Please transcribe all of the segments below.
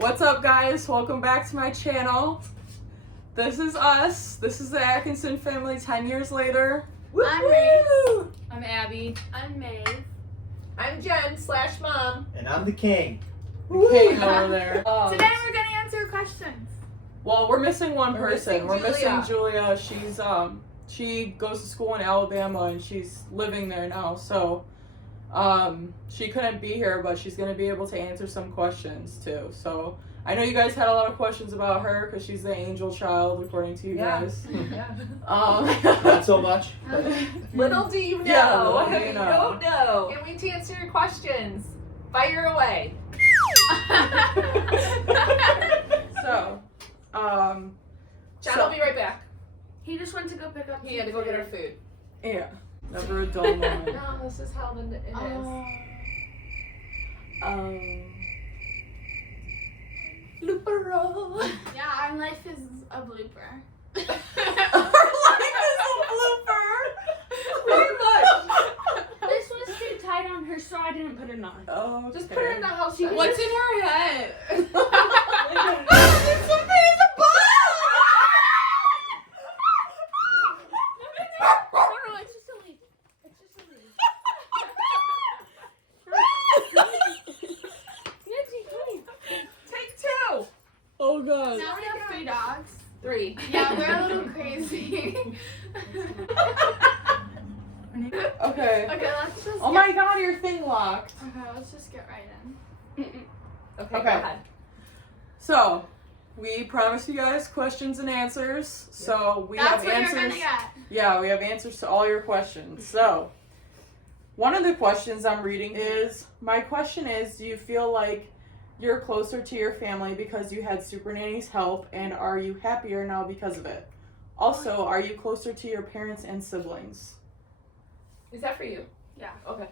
What's up, guys? Welcome back to my channel. This is us. This is the Atkinson family 10 years later. I'm Reese. I'm Abby. I'm Maeve. I'm Jen/Mom. And I'm the king. King over there. Today we're gonna answer questions. Well, we're missing one We're person. missing We're missing Julia. Julia. She goes to school in Alabama and she's living there now. So she couldn't be here, but she's gonna be able to answer some questions too. So I know you guys had a lot of questions about her because she's the angel child, according to you guys. Not so much. Little do you know. Yeah, little do you You know. don't know. Can't wait to answer your questions. Fire away. So, John will be right back. He just went to go pick up. He had to go get our food. yeah, never a dull moment. No, this is how it is. Blooper roll. Yeah, our life is a blooper. Pretty much. This was too tight on her, so I didn't put it on. Oh, Just put her in the house. She- then. What's in her head? No, it's just a leaf. It's just a leaf. Take two. Oh god. Now we have 3 dogs. 3. Yeah, we're a little crazy. Okay. Okay, let's just. Oh my god, your thing locked. Okay, let's just get right in. Okay, Okay. go ahead. So, we promised you guys questions and answers. So, we That's have what answers. you're gonna get. Yeah, we have answers to all your questions. So, one of the questions I'm reading is, my question is, do you feel like you're closer to your family because you had Super Nanny's help, and are you happier now because of it? Also, are you closer to your parents and siblings? Is that for you? Yeah. Okay.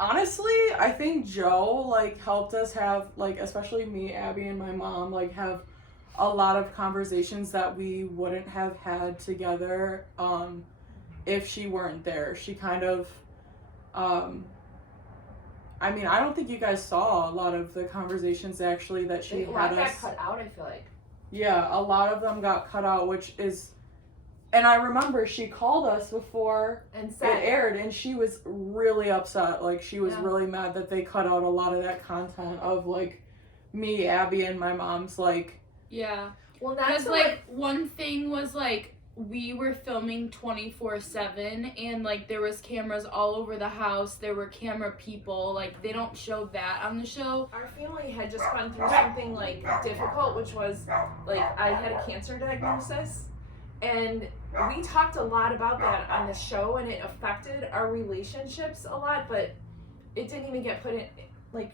Honestly, I think Joe, helped us have, especially me, Abby, and my mom, have a lot of conversations that we wouldn't have had together, if she weren't there. She kind of, I don't think you guys saw a lot of the conversations, actually, that she A lot had got us. cut out, I feel like. Yeah, a lot of them got cut out, which is, and I remember she called us before And it said, aired, and she was really upset. She was Yeah. really mad that they cut out a lot of that content of me, Abby, and my mom's Yeah. well, not Because, so much. one thing was, we were filming 24/7, and, there was cameras all over the house. There were camera people. They don't show that on the show. Our family had just gone through something difficult, which was I had a cancer diagnosis, and we talked a lot about that on the show, and it affected our relationships a lot, but it didn't even get put in.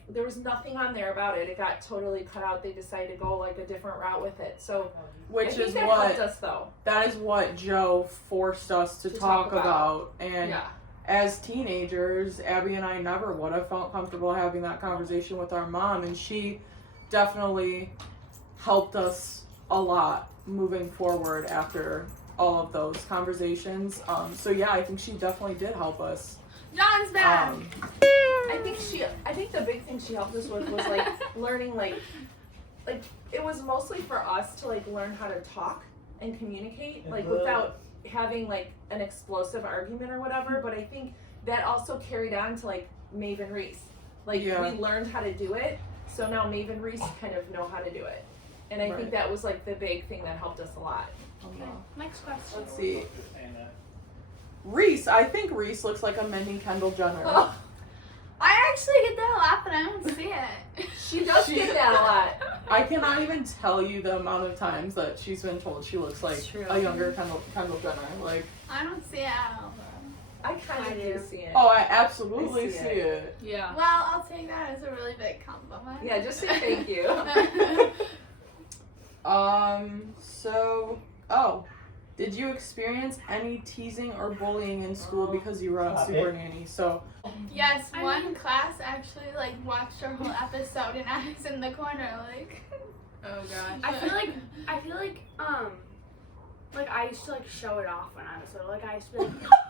There was nothing on there about it. It got totally cut out. They decided to go a different route with it. So I which think is that what helped us though. that is what Joe forced us to talk about. And Yeah. as teenagers, Abby and I never would have felt comfortable having that conversation with our mom, and she definitely helped us a lot moving forward after all of those conversations. So yeah, I think she definitely did help us. John's back. I think the big thing she helped us with was learning it was mostly for us to learn how to talk and communicate without having an explosive argument or whatever, but I think that also carried on to Maeve and Reese. Yeah. We learned how to do it, so now Maeve and Reese kind of know how to do it. And I Right. think that was the big thing that helped us a lot. Okay, next question. Let's see. Reese, I think Reese looks like a mini Kendall Jenner. Oh, I actually get that a lot, but I don't see it. she does get that a lot. I cannot even tell you the amount of times that she's been told she looks like True. a younger Kendall Jenner. I don't see it at all. I kind I of do. do see it. Oh, I absolutely I see see it. it. Yeah. Well, I'll take that as a really big compliment. Yeah, just say thank you. Did you experience any teasing or bullying in school because you were on Stop Super it. Nanny? So, Yes, one class actually watched our whole episode, and I was in the corner Oh gosh. I feel like like I used to like show it off when I was little. Like I used to be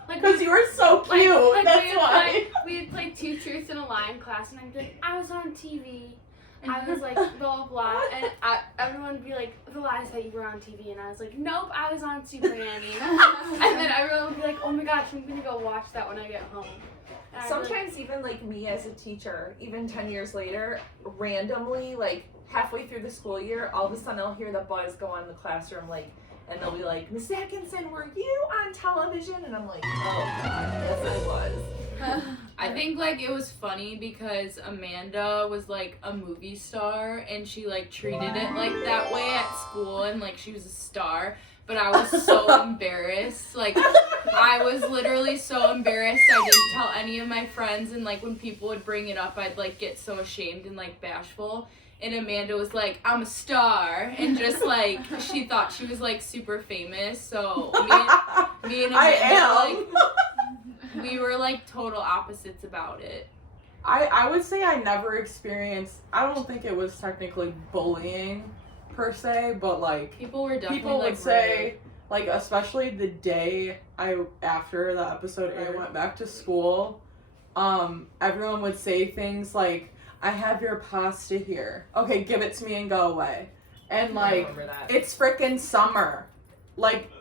like Because you were so cute. That's why. we would play Two Truths and a Lie in class, and I'd be like, I was on TV. I was like, blah, blah, blah. And everyone would be like, the lies that you were on TV. And I was like, nope, I was on Super Nanny. And then everyone would be like, oh my gosh, I'm going to go watch that when I get home. And Sometimes even like me as a teacher, even 10 years later, randomly, like halfway through the school year, all of a sudden I'll hear the buzz go on in the classroom, like, and they'll be like, Miss Atkinson, were you on television? And I'm like, oh God, yes I was. I think like it was funny because Amanda was like a movie star and she like treated it like that way at school and like she was a star, but I was so embarrassed. Like I was literally so embarrassed I didn't tell any of my friends, and like when people would bring it up I'd like get so ashamed and like bashful. And Amanda was like, I'm a star, and just like she thought she was like super famous. So me and Amanda, I am. like, we were like total opposites about it. I would say I never experienced, I don't think it was technically bullying per se, but like People were definitely people like would say, like especially the day after the episode aired, I went back to school, everyone would say things like, I have your pasta here. Okay, give it to me and go away. And I like, remember that. it's frickin' summer. Like,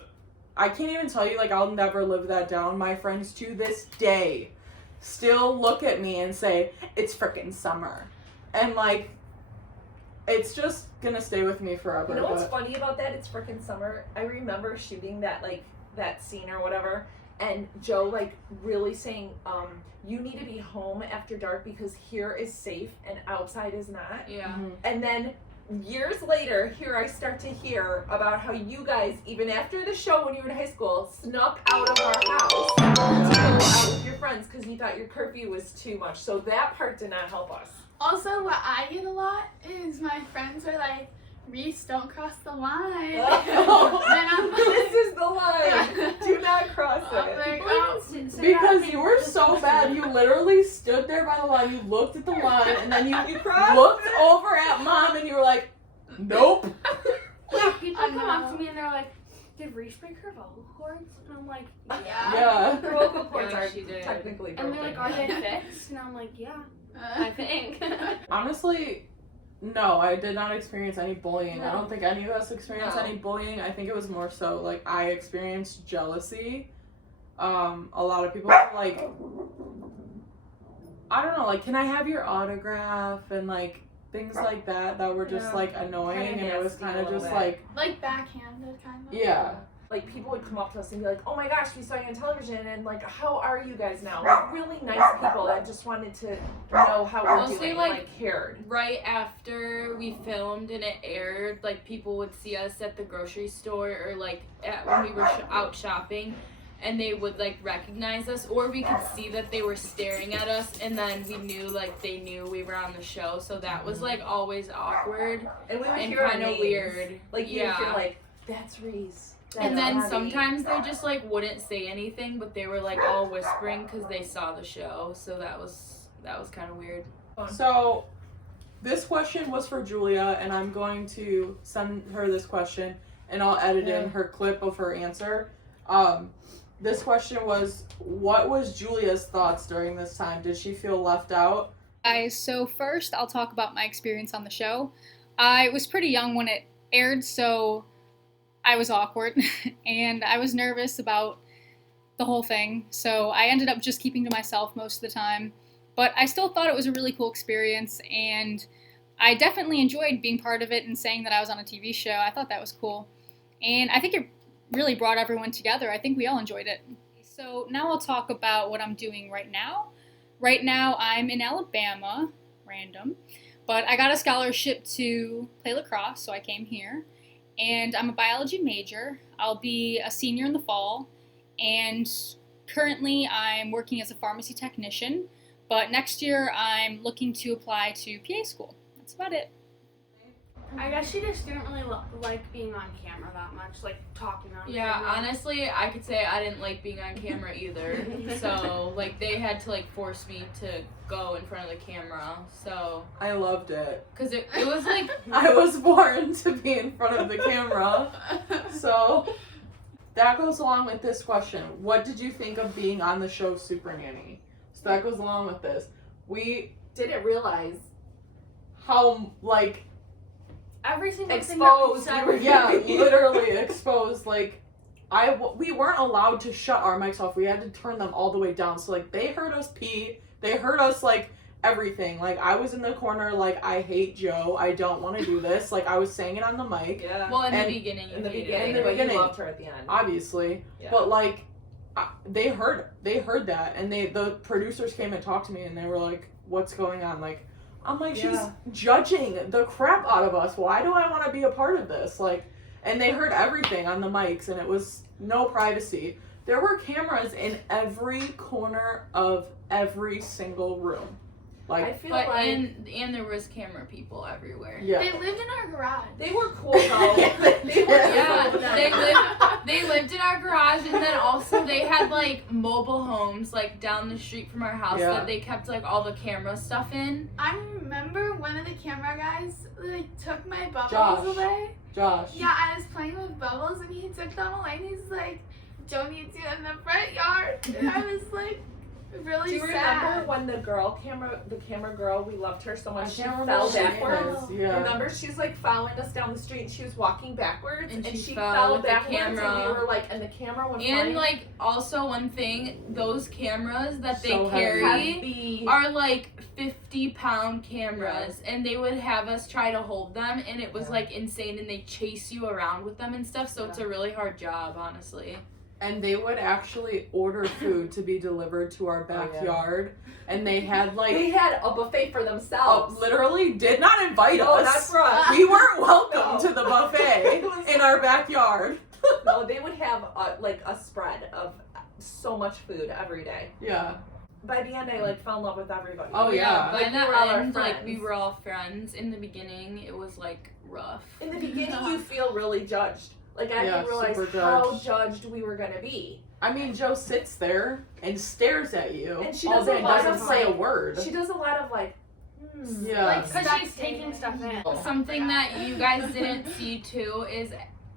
I can't even tell you, like, I'll never live that down. My friends to this day still look at me and say, it's frickin' summer. And like, it's just gonna stay with me forever. You know what's but funny about that? It's frickin' summer. I remember shooting that like that scene or whatever, and Joe like really saying, you need to be home after dark because here is safe and outside is not. Yeah. Mhm. And then years later, here I start to hear about how you guys, even after the show when you were in high school, snuck out of our house to go out with your friends because you thought your curfew was too much. So that part did not help us. Also, what I get a lot is my friends are like, Reese, don't cross the line. Oh. And I'm like, This is the line. Do not cross I'm it. like, People oh. even say that Because they you were just so listen bad, to you it. literally stood there by the line, you looked at the line, and then you crossed looked it. over at Mom and you were like, nope. Yeah, people I come up know. to me and they're like, did Reese break her vocal cords? And I'm like, yeah. Yeah. Her vocal cords Yeah, are she did. technically And broken. they're like, are they fixed? And I'm like, yeah, I think. Honestly, no, I did not experience any bullying. I No. don't think any of us experienced No. any bullying. I think it was more so like I experienced jealousy. A lot of people were like, I don't know, like, can I have your autograph and like things like that were just Yeah. like annoying, Kinda and it was nasty kind a of little just bit. like, Like backhanded, kind of. yeah. Like people would come up to us and be like, "Oh my gosh, we saw you on television, and like, how are you guys now?" Like really nice people that just wanted to know how we're Mostly, doing, like, like cared. Right after we filmed and it aired, like people would see us at the grocery store or like when we were out shopping, and they would like recognize us, or we could see that they were staring at us, and then we knew like they knew we were on the show, so that was like always awkward And we would and hear our kind of names. weird. Like you would Yeah. hear like, "That's Reese." That's And then Abby." sometimes they just like wouldn't say anything, but they were like all whispering because they saw the show, so that was kind of weird. So, this question was for Julia, and I'm going to send her this question, and I'll edit in her clip of her answer. This question was, what was Julia's thoughts during this time? Did she feel left out? Guys, so first I'll talk about my experience on the show. I was pretty young when it aired, so I was awkward and I was nervous about the whole thing. So I ended up just keeping to myself most of the time. But I still thought it was a really cool experience, and I definitely enjoyed being part of it and saying that I was on a TV show. I thought that was cool. And I think it really brought everyone together. I think we all enjoyed it. So now I'll talk about what I'm doing right now. Right now I'm in Alabama, random, but I got a scholarship to play lacrosse, so I came here. And I'm a biology major. I'll be a senior in the fall, and currently I'm working as a pharmacy technician, but next year I'm looking to apply to PA school. That's about it. I guess she just didn't really like being on camera that much, like talking on Yeah, camera. honestly, I could say I didn't like being on camera either. So, like, they had to, like, force me to go in front of the camera. So, I loved it. because it was, like, I was born to be in front of the camera, so that goes along with this question. What did you think of being on the show Super Nanny? So that goes along with this. We Didn't realize. how like Every single thing that we Exposed. said. We were yeah, gonna be. literally exposed. Like we weren't allowed to shut our mics off. We had to turn them all the way down. So like they heard us pee. They heard us like everything. Like I was in the corner like I hate Joe. I don't want to do this. Like I was saying it on the mic. Yeah. Well, in And- the beginning, you In the hated beginning, In the it. but beginning. you loved her at the end. Obviously. Yeah. But like they heard that, and the producers came and talked to me, and they were like, "What's going on?" Like, I'm like, she's Yeah. judging the crap out of us. Why do I want to be a part of this? Like, and they heard everything on the mics, and it was no privacy. There were cameras in every corner of every single room. I Like, feel But like and there was camera people everywhere. yeah. They lived in our garage. they were cool though. They were Yeah, cool. they lived in our garage, and then also they had like mobile homes like down the street from our house Yeah. that they kept like all the camera stuff in. I remember one of the camera guys like took my bubbles Josh. away. Josh. Yeah, I was playing with bubbles and he took them away and he's like, Joe needs you in the front yard. And I was like really Do you sad. remember when the camera girl, we loved her so I much, she can't fell remember what she backwards? is. Yeah. Remember, she's like following us down the street and she was walking backwards And and she she fell fell with the backwards camera. and we were like, and the camera went And flying. like also one thing, those cameras that they So heavy. carry Heavy. are like 50-pound cameras, and they would have us try to hold them, and it was Yeah. like insane, and they chase you around with them and stuff. So it's a really hard job, honestly. And they would actually order food to be delivered to our Oh, yeah. backyard, and they had like They had a buffet for themselves. literally did not invite No, not us. for us. We weren't welcome No. to the buffet It was- in our backyard. No, they would have like a spread of so much food every day. Yeah. By the end, I like fell in love with everybody. Oh, yeah. By Like, we the were all our end, like we friends. were all friends. In the beginning, it was like rough. In the beginning, you feel really judged. Like I Yeah, didn't realize super how judged. judged we were gonna be. I mean, Joe sits there and stares at you And she all does a day and lot doesn't of, say a like, word. She does a lot of like, Yeah. Like, Because stuff she's taking stuff in. Something that you guys didn't see too is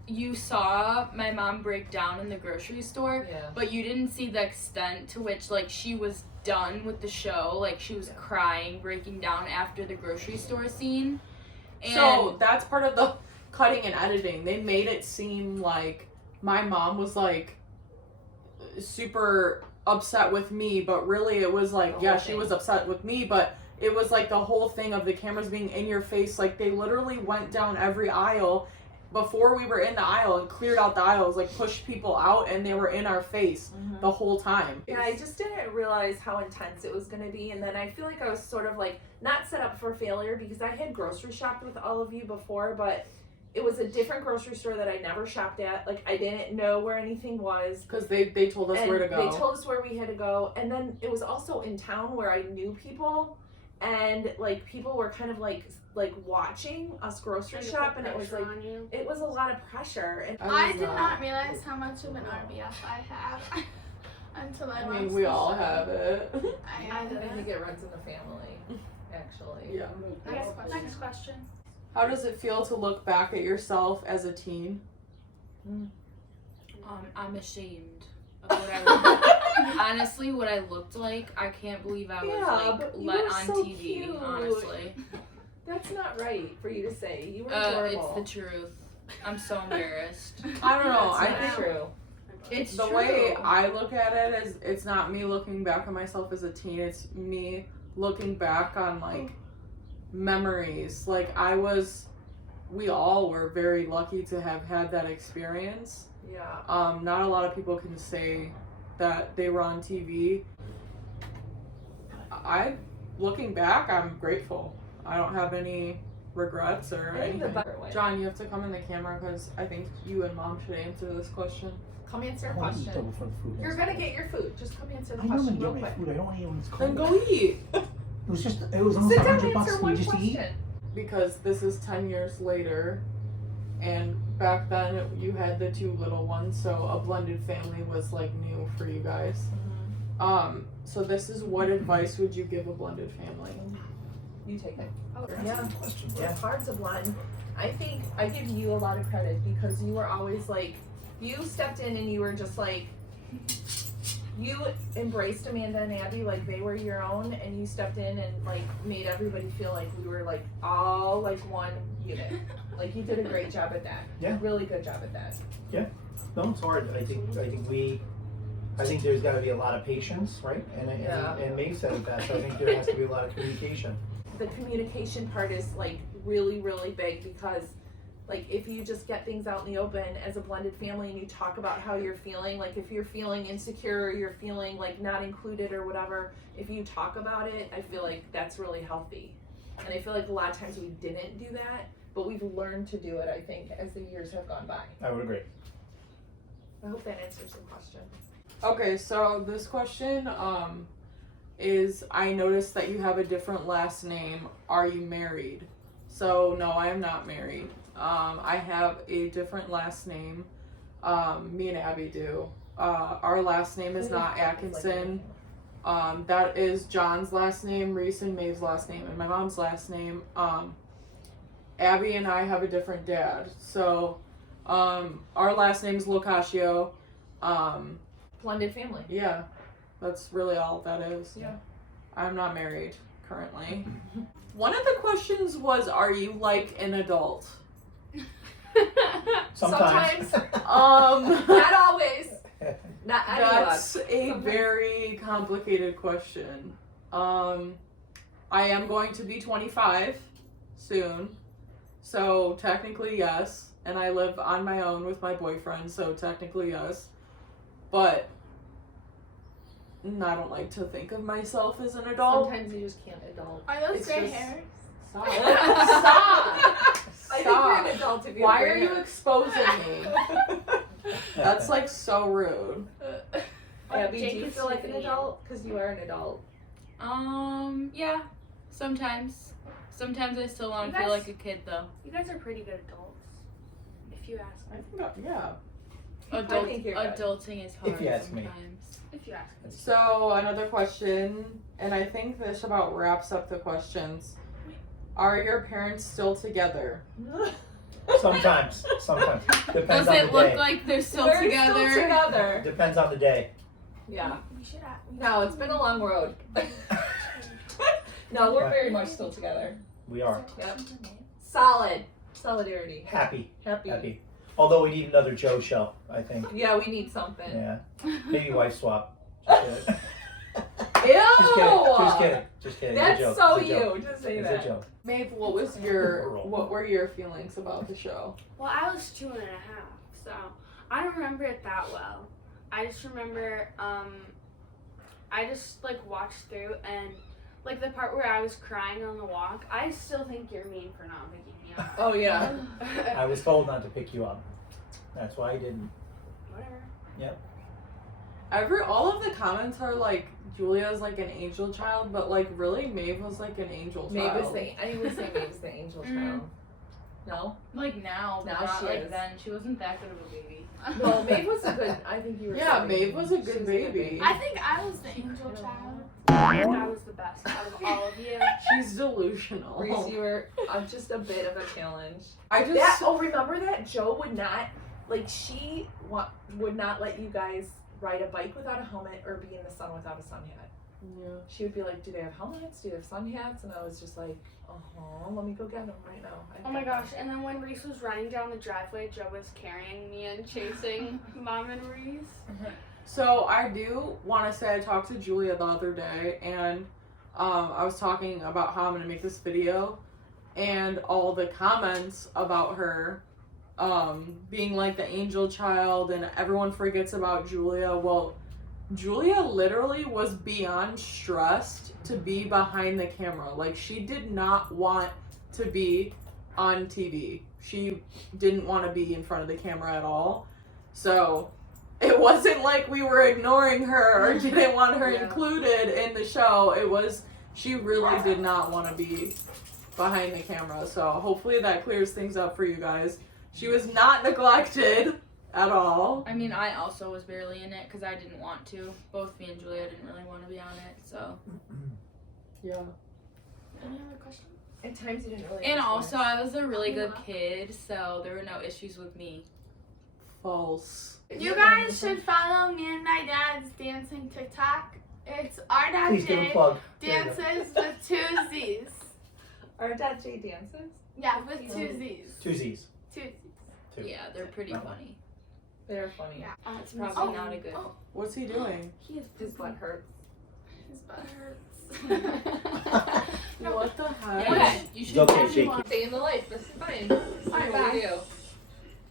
you saw my mom break down in the grocery store, yeah. but you didn't see the extent to which like she was done with the show. Like she was crying, breaking down after the grocery store scene. And So that's part of the cutting and editing. They made it seem like my mom was like super upset with me, but really it was like, The yeah, whole she thing. was upset with me, but it was like the whole thing of the cameras being in your face. Like they literally went down every aisle before we were in the aisle and cleared out the aisles, like pushed people out, and they were in our face the whole time. Yeah, I just didn't realize how intense it was gonna be, and then I feel like I was sort of like not set up for failure because I had grocery shopped with all of you before, but it was a different grocery store that I never shopped at. Like I didn't know where anything was. Because they told us And where to go. They told us where we had to go, and then it was also in town where I knew people, and like people were kind of like watching us grocery shop, and it was like on you. it was a lot of pressure. And I was did not realize how much of an RBF I have until I I watched mean, we the all show. have it. I think it runs in the family, actually. Yeah. Next question. How does it feel to look back at yourself as a teen? I'm ashamed of what I looked honestly, what I looked like. I can't believe I was Yeah, but you let were on so TV, cute. honestly. That's not right for you to say. You were It's adorable. the truth. I'm so embarrassed. I don't know. That's I not think true. It's the true. way I look at it is it's not me looking back at myself as a teen. It's me looking back on like memories. Like we all were very lucky to have had that experience. Yeah. Not a lot of people can say that they were on TV. Looking back, I'm grateful. I don't have any regrets or I think the anything. better way. John, you have to come in the camera because I think you and Mom should answer this question. Come answer a I want to eat question. double for the food. You're gonna get your food. Just come answer the I know I'm question gonna real get my quick. food. I don't want to eat when it's Then cold. go eat. It was almost Sit down and $100 answer for me one just to eat. question. Because this is 10 years later, and back then you had the two little ones, so a blended family was like new for you guys. So this is what advice would you give a blended family? You take it. Oh, Yeah. Question, Yeah, hard to blend. I think I give you a lot of credit because you were always like You stepped in and you were just like, you embraced Amanda and Abby like they were your own, and you stepped in and like made everybody feel like we were like all like one unit. Like you did a great job at that. Yeah. Really good job at that. No, it's hard. I think there's got to be a lot of patience, right? Yeah. And Maeve said it best. I think there has to be a lot of communication. The communication part is like really, really big because like if you just get things out in the open as a blended family and you talk about how you're feeling, like if you're feeling insecure or you're feeling like not included or whatever, if you talk about it, I feel like that's really healthy. And I feel like a lot of times we didn't do that, but we've learned to do it, I think, as the years have gone by. I would agree. I hope that answers the question. Okay, so this question is, I noticed that you have a different last name. Are you married? So no, I am not married. I have a different last name. Me and Abby do. Our last name is not Atkinson. That is John's last name, Reese and Maeve's last name, and my mom's last name. Abby and I have a different dad. So our last name is Locascio. Blended family. Yeah, that's really all that is. Yeah. I'm not married currently. One of the questions was, are you like an adult? Sometimes. Not always. Not any of us. That's a very complicated question. I am going to be 25 soon, so technically yes. And I live on my own with my boyfriend, so technically yes. But I don't like to think of myself as an adult. Sometimes you just can't adult. Are those It's gray just- hairs? Stop. I think you're an Stop. adult if you Why have are gray you hair. exposing me? That's like so rude. Abby, Jake do you is feel like an sniffing adult? Because you are an adult. Yeah, sometimes. Sometimes I still want You to feel guys- like a kid though. You guys are pretty good adults, if you ask I me. think, yeah. Adult, think you're good. adulting is hard If you ask me. sometimes. If you ask me. So another question, and I think this about wraps up the questions. Are your parents still together? Sometimes. Depends Does on it the look day. like they're still We're together? Still together. Depends on the day. Yeah. We should ask. No, it's been a long road. No, we're very much still together. We are Yep. Solid. Solidarity. happy. Happy. Although we need another Joe show, I think. Yeah, we need something. Yeah. Maybe wife swap. Just kidding. Ew! Just kidding. That's It's a joke. so It's a joke. you. Just say It's that. a joke. Maeve, what were your feelings about the show? Well, I was 2.5, so I don't remember it that well. I just remember, I just like watched through and like the part where I was crying on the walk. I still think you're mean for not picking me up. Oh yeah. I was told not to pick you up. That's why I didn't. Whatever. All of the comments are like Julia's like an angel child, but like really Maeve was like an angel Maeve child. was I would say Maeve was the angel child. No? Like now, but Now not she like is. then. She wasn't that good of a baby. No, Maeve was a good, I think you were Yeah, saying Maeve was a she good baby. I think I was the angel child. I was the best out of all of you. She's delusional. Reese, you were just a bit of a challenge. I just Remember that Joe would not, like she would not let you guys ride a bike without a helmet or be in the sun without a sun hat. yeah. She would be like, do they have helmets? Do they have sun hats? And I was just like, let me go get them right now. Oh my gosh, and then when Reese was running down the driveway, Joe was carrying me and chasing Mom and Reese. So I do want to say I talked to Julia the other day, and I was talking about how I'm going to make this video, and all the comments about her being like the angel child, and everyone forgets about Julia. Well, Julia literally was beyond stressed to be behind the camera. Like, she did not want to be on TV. She didn't want to be in front of the camera at all. So it wasn't like we were ignoring her or didn't want her included in the show. It was, she really did not want to be behind the camera. So hopefully that clears things up for you guys. She was not neglected at all. I mean, I also was barely in it because I didn't want to. Both me and Julia didn't really want to be on it, so. Yeah. Any other questions? At times you didn't really And understand. also, I was a really good kid, so there were no issues with me. False. You guys should follow me and my dad's dancing TikTok. It's our dad Please give a Jay plug. There you go. dances with 2 Z's. Our dad Jay dances. Yeah, with 2 Z's. Two Z's. 2 Z's. Two. Yeah, they're pretty funny. They're funny. Yeah. It's probably not a good. What's he doing? He is His butt hurts. His butt hurts. What the heck? Yeah, you should. Okay, Jake. Stay in the life. This is fine. Alright, What do bye. we do?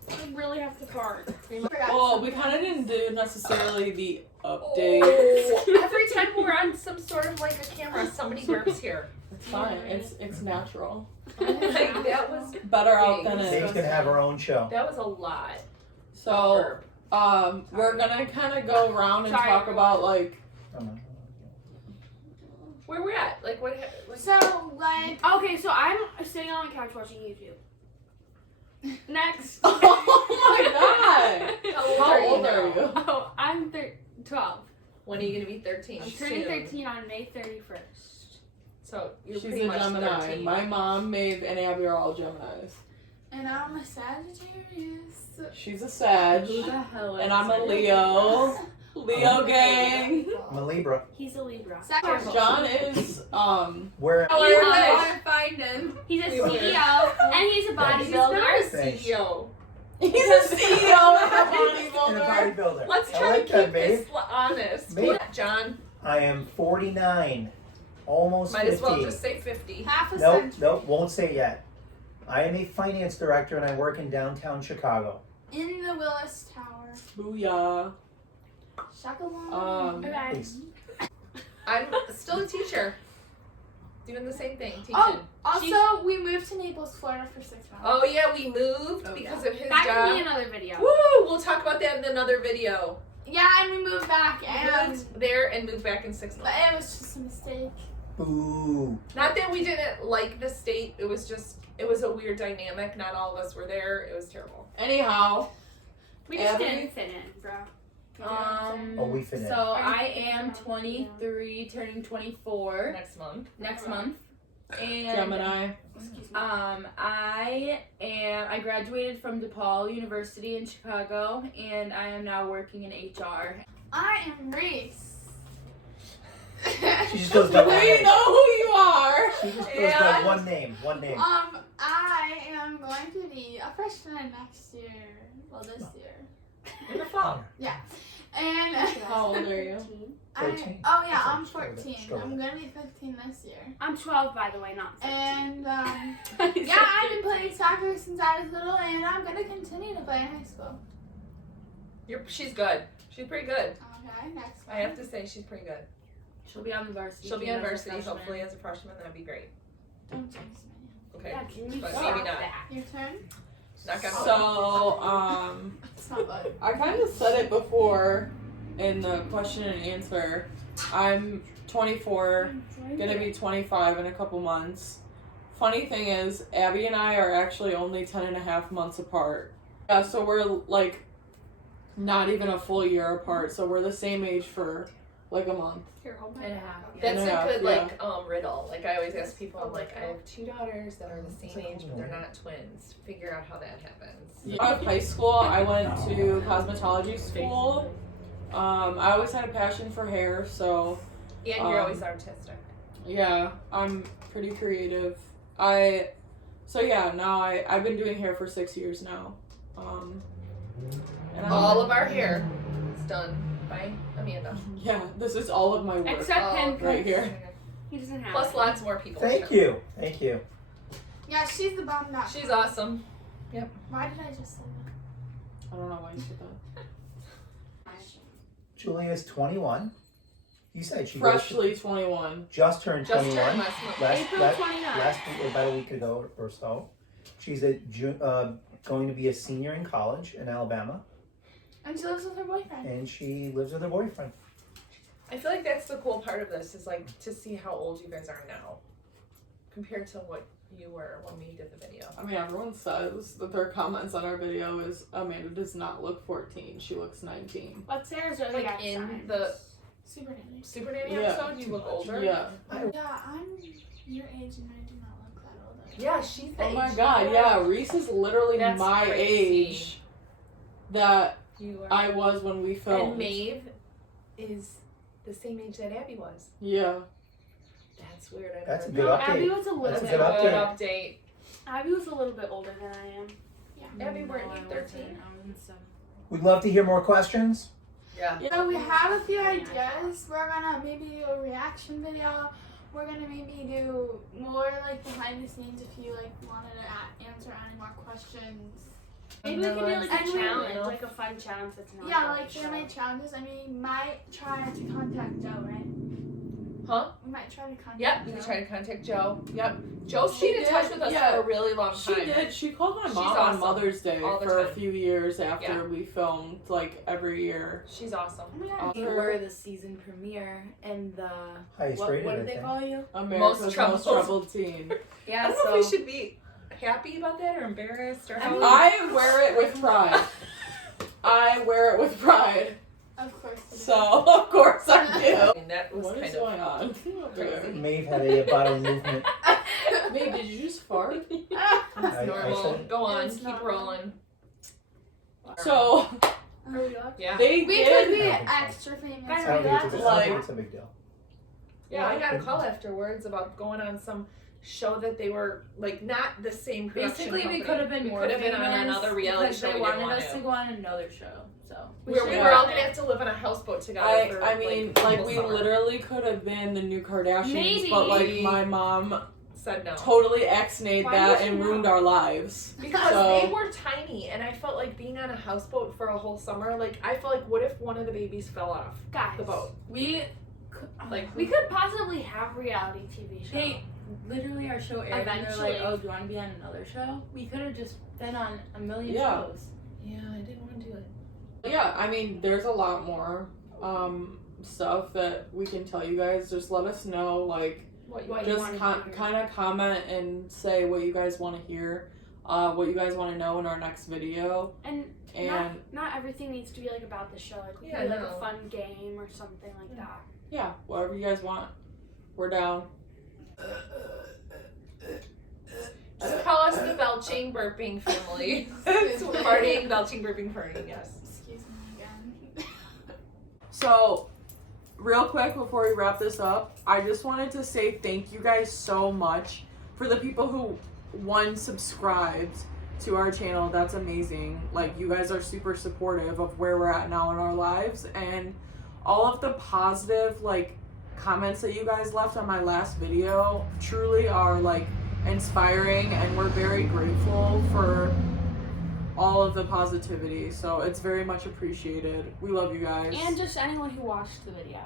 I really have to fart. Well, we kind of didn't do necessarily the update. Oh, every time we're on some sort of like a camera, somebody burps here. It's fine. It's natural. Like, that was Better out than Dave's in. gonna have her own show. that was a lot. So, we're gonna kind of go around and Sorry, talk everyone. about like. Where we're at? Like what? Like, So, like, Okay, so I'm sitting on the couch watching YouTube. Next. Oh my god! How old are you? Oh, I'm 12. when are you gonna be 13? I'm turning Soon. 13 on May 31st. So you're She's pretty a much Gemini. 13. My mom, Maeve, and Abby are all Geminis. and I'm a Sagittarius. She's a Sag, Who the hell is and I'm a it? Leo. Leo gang. I'm a Libra. He's a Libra. Sagittarius. John is Where? Oh, He's I a- want to find him. He's a We were- CEO, and he's a Yeah, He's bodybuilder. not a Thanks. CEO. he's a CEO and a And a bodybuilder. bodybuilder. Let's I try like to that, keep babe. this honest. Babe. John, I am 49. Almost might 50. as well just say 50. Half a Nope, century. nope, won't say yet. I am a finance director and I work in downtown Chicago. In the Willis Tower. Booyah. Shakalaka. Okay. Please. I'm still a teacher. Doing the same thing, teaching. Oh, also, we moved to Naples, Florida for 6 months. Oh yeah, we moved Oh, because of his That can be job. another video. Woo! We'll talk about that in another video. Yeah, and we moved back, We and moved there and moved back in 6 but months. it was just a mistake. Boo. Not that we didn't like the state. It was just, it was a weird dynamic. Not all of us were there. It was terrible. Anyhow, We just Abby? didn't fit in, bro. Oh, we fit in. So I am 23, turning 24 Next month. next month, and Gemini. I graduated from DePaul University in Chicago, and I am now working in HR. I am Reese. She just goes by one We name. know who you are. She just goes by one name. One name. I am going to be a freshman next year. Well, this year. In the fall. And How old are you? 13. oh yeah, That's I'm a struggle, 14. struggle. I'm gonna be 15 this year. I'm 12, by the way, not 15. And yeah, I've been playing soccer since I was little, and I'm gonna continue to play in high school. She's good. She's pretty good. Okay, next one. I have to say she's pretty good. She'll be on the varsity. She'll be team on as a varsity freshman. hopefully as a freshman. That'd be great. Don't jinx me. Okay. Yeah, can you But stop maybe not. that? Your turn. Knock on wood. So, It's not good. I kind of said it before in the question and answer. I'm 24, gonna be 25 in a couple months. Funny thing is, Abby and I are actually only 10 and a half months apart. Yeah, so we're like not even a full year apart, so we're the same age for like a month. Here, hold my And a back half, up. That's Yeah, a good yeah. riddle. Like I always ask people, I'm like, I have 2 daughters that are the same age, but they're not twins. Figure out how that happens. Out of high school, I went to cosmetology school. I always had a passion for hair, so And you're always artistic. yeah, I'm pretty creative. Now I've been doing hair for 6 years now. And All of our hair is done by Amanda. yeah, this is all of my work. Except him, right here. he doesn't have Plus it. lots more people. Thank you. Thank you. Yeah, she's the bum nut. She's awesome. Why did I just say that? I don't know why you said that. Julia's 21. You said she goes to- Freshly 21. just turned Just 21. turned last month. Last April 29th. week, about a week ago or so. She's going to be a senior in college in Alabama, And she lives with her boyfriend. and she lives with her boyfriend. I feel like that's the cool part of this is like to see how old you guys are now compared to what you were when we did the video. I mean, everyone says that their comments on our video is Amanda does not look 14. She looks 19. But Sarah's really Like got in signs. the Super nanny. Super Nanny Yeah. episode, you look older. Yeah. Yeah, I'm your age and I do not look that old. Yeah, she's the Oh my age god, you yeah. are. Reese is literally That's my crazy. age. that You are. I was when we filmed. And Maeve is the same age that Abby was. Yeah. That's weird. I That's a never good No, update. Abby was a little That's a bit good older. update. update. Abby was a little bit older than I am. Abby, weren't No, you I 13? wasn't. I was in 7th. We'd love to hear more questions. So we have a few ideas. We're gonna maybe do a reaction video. We're gonna maybe do more like behind the scenes if you like wanted to answer any more questions. Maybe we can do like a And we- challenge, like a fun challenge that's not Yeah, about like the family show. challenges. I mean, we might try to contact Joe, right? Huh? We might try to contact Yep, Joe. you can try to contact Joe. Yep. Joe's She been in touch did, with us yeah. for a really long She time. did. She called my She's mom awesome. on Mother's Day All the for a time. few years after Yeah. we filmed, like every year. She's awesome. Oh my God. We were the season premiere and the Highest what rated, did I they think. call you? America's Most most troubled. troubled teen. Yeah, I don't know if we should be happy about that or embarrassed or how. I wear it with pride. I wear it with pride. Of course. we do. So, of course I do. I mean, that was What kind is of going on? crazy. Maeve had a body movement. Babe, did you just fart? I normal. said, Go on, It's keep normal. rolling. So, Are we up? Yeah. they We did. could be I don't think so. extra famous. Guys, I don't think it's a, I don't Like- think it's a big deal. Yeah, I got a call afterwards about going on some show that they were like not the same production Basically, company. we could have been We more could have been on famous another reality because show. They we didn't wanted want us to go on another show. So Where we Yeah. were all gonna have to live on a houseboat together. for, I mean, the like whole we summer. literally could have been the new Kardashians, Maybe. but like my mom said no. totally ex-nayed Why that would and you ruined not? our lives. Because So- they were tiny, and I felt like being on a houseboat for a whole summer. Like I felt like, what if one of the babies fell off Guys, the boat? we could, Like we could possibly have reality TV show. they literally our show aired and they're Eventually. like, oh, do you want to be on another show? We could have just been on a million Yeah. shows. yeah, I didn't want to do it. Yeah, I mean, there's a lot more stuff that we can tell you guys. Just let us know, like, What What you just wanna hear. kind of comment and say what you guys want to hear, what you guys want to know in our next video. And And not everything needs to be like about the show. Like, we Yeah, could do like no. a fun game or something like that. yeah, whatever you guys want, we're down. Just call us the belching, burping family. Farting, belching, burping, farting. Yes. Excuse me again. So, real quick before we wrap this up, I just wanted to say thank you guys so much for the people who subscribed to our channel. That's amazing. Like, you guys are super supportive of where we're at now in our lives, and all of the positive like comments that you guys left on my last video truly are like inspiring, and we're very grateful for all of the positivity. So it's very much appreciated. We love you guys. And just anyone who watched the video.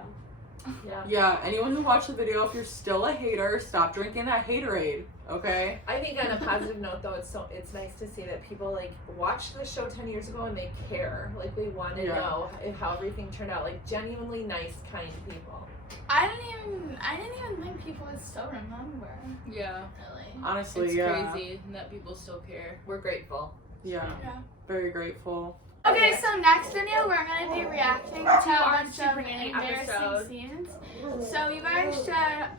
Yeah. Yeah, anyone who watched the video, if you're still a hater, stop drinking that haterade, okay? I think on a positive note though, it's nice to see that people like watched the show 10 years ago and they care. Like they want to Yeah. know how everything turned out. Like genuinely nice, kind people. I didn't even think people would still remember. Yeah, Really. Honestly, it's yeah. crazy that people still care. We're grateful. Yeah, Yeah. very grateful. Okay, so next video we're gonna be reacting to a our bunch Super of Nanny embarrassing episode. scenes. So you guys should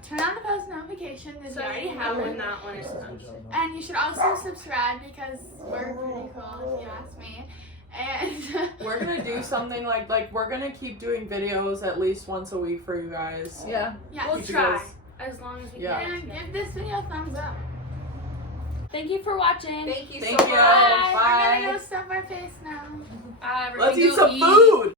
turn on the post notifications if So you I already already have have one. that one is And you should also subscribe because we're pretty cool if you ask me. And We're gonna do something like we're gonna keep doing videos at least once a week for you guys. Yeah. yeah, We'll Keep you try. guys- As long as we Yeah. can. and give this video a thumbs up. Thank you for watching. Thank you Thank so you. much. Bye. We're Bye. gonna go stuff our face now. Let's eat some food!